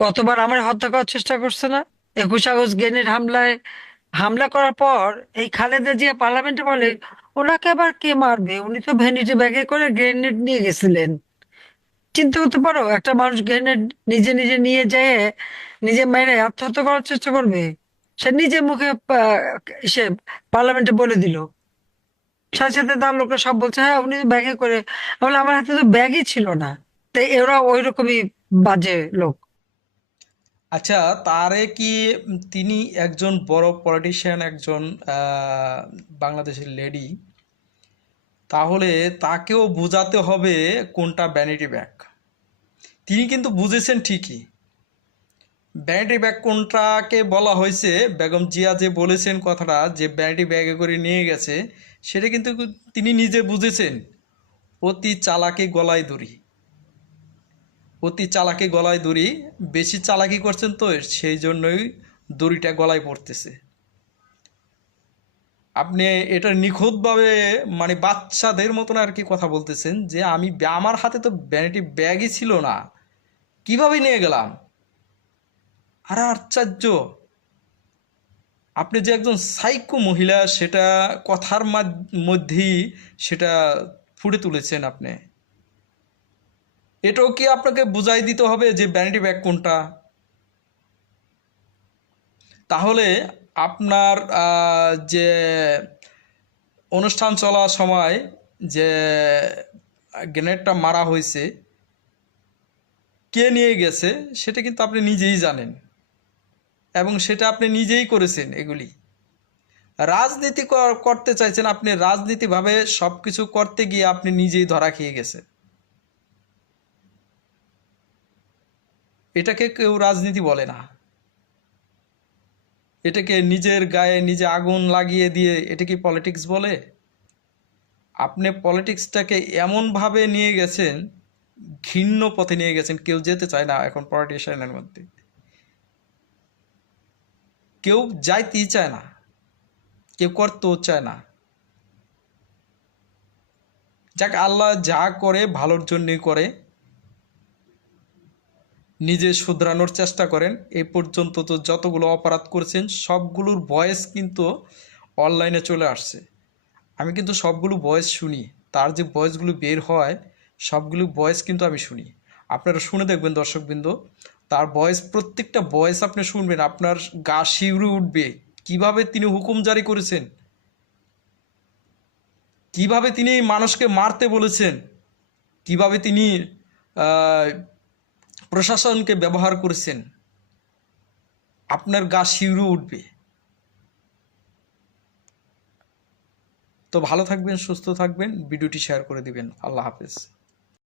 কতবার আমার হত্যা করার চেষ্টা করছে না? 21 আগস্ট গ্রেনেড হামলায় হামলা করার পর এই খালেদা জিয়া পার্লামেন্টে বলে ওনাকে আবার কে মারবে, উনি তো ভ্যানিটি ব্যাগে করে গ্রেনেড নিয়ে গেছিলেন। চিন্তা করতে পারো, একটা মানুষ গ্রেনেড নিজে নিজে নিয়ে যেয়ে নিজে মেরে আত্মহত্যা করার চেষ্টা করবে? সে নিজে মুখে সে পার্লামেন্টে বলে দিল। সাথে সাথে তার লোকরা সব বলছে হ্যাঁ উনি তো ব্যাগে করে। আমি বললাম, আমার হাতে তো ব্যাগই ছিল না। তো এরা ওই রকমই বাজে লোক। আচ্ছা, তারে কি তিনি একজন বড় পলিটিশিয়ান, একজন বাংলাদেশের লেডি, তাহলে তাকেও বোঝাতে হবে কোনটা ভ্যানিটি ব্যাগ। তিনি কিন্তু বুঝেছেন ঠিকই। ভ্যানিটি ব্যাগ কোনটাকে বলা হয়েছে, বেগম জিয়া যে বলেছেন কথাটা যে ভ্যানিটি ব্যাগে করে নিয়ে গেছে, সেটা কিন্তু তিনি নিজে বুঝেছেন। অতি চালাকি গলায় দড়ি, অতি চালাকি গলায় দড়ি। বেশি চালাকি করছেন তো সেই জন্যই দড়িটা গলায় পড়তেছে। আপনি এটা নিখুঁতভাবে, মানে বাচ্চাদের মতন আর কি কথা বলতেছেন যে আমি আমার হাতে তো ভ্যানিটি ব্যাগই ছিল না, কিভাবে নিয়ে গেলাম। আরে আশ্চর্য! আপনি যে একজন সাইকো মহিলা সেটা কথার মধ্যেই সেটা ফুটে তুলেছেন আপনি। এটাও কি আপনাকে বুঝাই দিতে হবে যে ভ্যানিটি ব্যাগ কোনটা? তাহলে আপনার যে অনুষ্ঠান চলার সময় যে গ্রেনেডটা মারা হয়েছে, কে নিয়ে গেছে সেটা কিন্তু আপনি নিজেই জানেন, এবং সেটা আপনি নিজেই করেছেন। এগুলি রাজনীতি করতে চাইছেন আপনি, রাজনীতিভাবে সব কিছু করতে গিয়ে আপনি নিজেই ধরা খেয়ে গেছেন। এটাকে কেউ রাজনীতি বলে না। এটাকে নিজের গায়ে নিজে আগুন লাগিয়ে দিয়ে এটা কি পলিটিক্স বলে? আপনি পলিটিক্সটাকে এমনভাবে নিয়ে গেছেন, ঘৃণ্য পথে নিয়ে গেছেন। কেউ যেতে চায় না এখন পলিটিশিয়ানের মধ্যে, কেউ যাইতেই চায় না, কেউ করতেও চায় না। যাক, আল্লাহ যা করে ভালোর জন্যই করে। নিজে শুধরানোর চেষ্টা করেন। এই পর্যন্ত তো যতগুলো অপরাধ করেছেন সবগুলোর ভয়েস কিন্তু অনলাইনে চলে আসছে। আমি কিন্তু সবগুলো ভয়েস শুনি। তার যে ভয়েসগুলো বের হয় সবগুলো ভয়েস কিন্তু আমি শুনি। আপনারা শুনে দেখবেন দর্শকবৃন্দ, তার ভয়েস, প্রত্যেকটা ভয়েস আপনি শুনবেন, আপনার গা শিউরে উঠবে। কিভাবে তিনি হুকুম জারি করেছেন, কিভাবে তিনি মানুষকে মারতে বলেছেন, কিভাবে তিনি আহ, প্রশাসনকে ব্যবহার করেছেন, আপনার গা শিউরে উঠবে। তো ভালো থাকবেন, সুস্থ থাকবেন, ভিডিওটি শেয়ার করে দিবেন। আল্লাহ হাফেজ।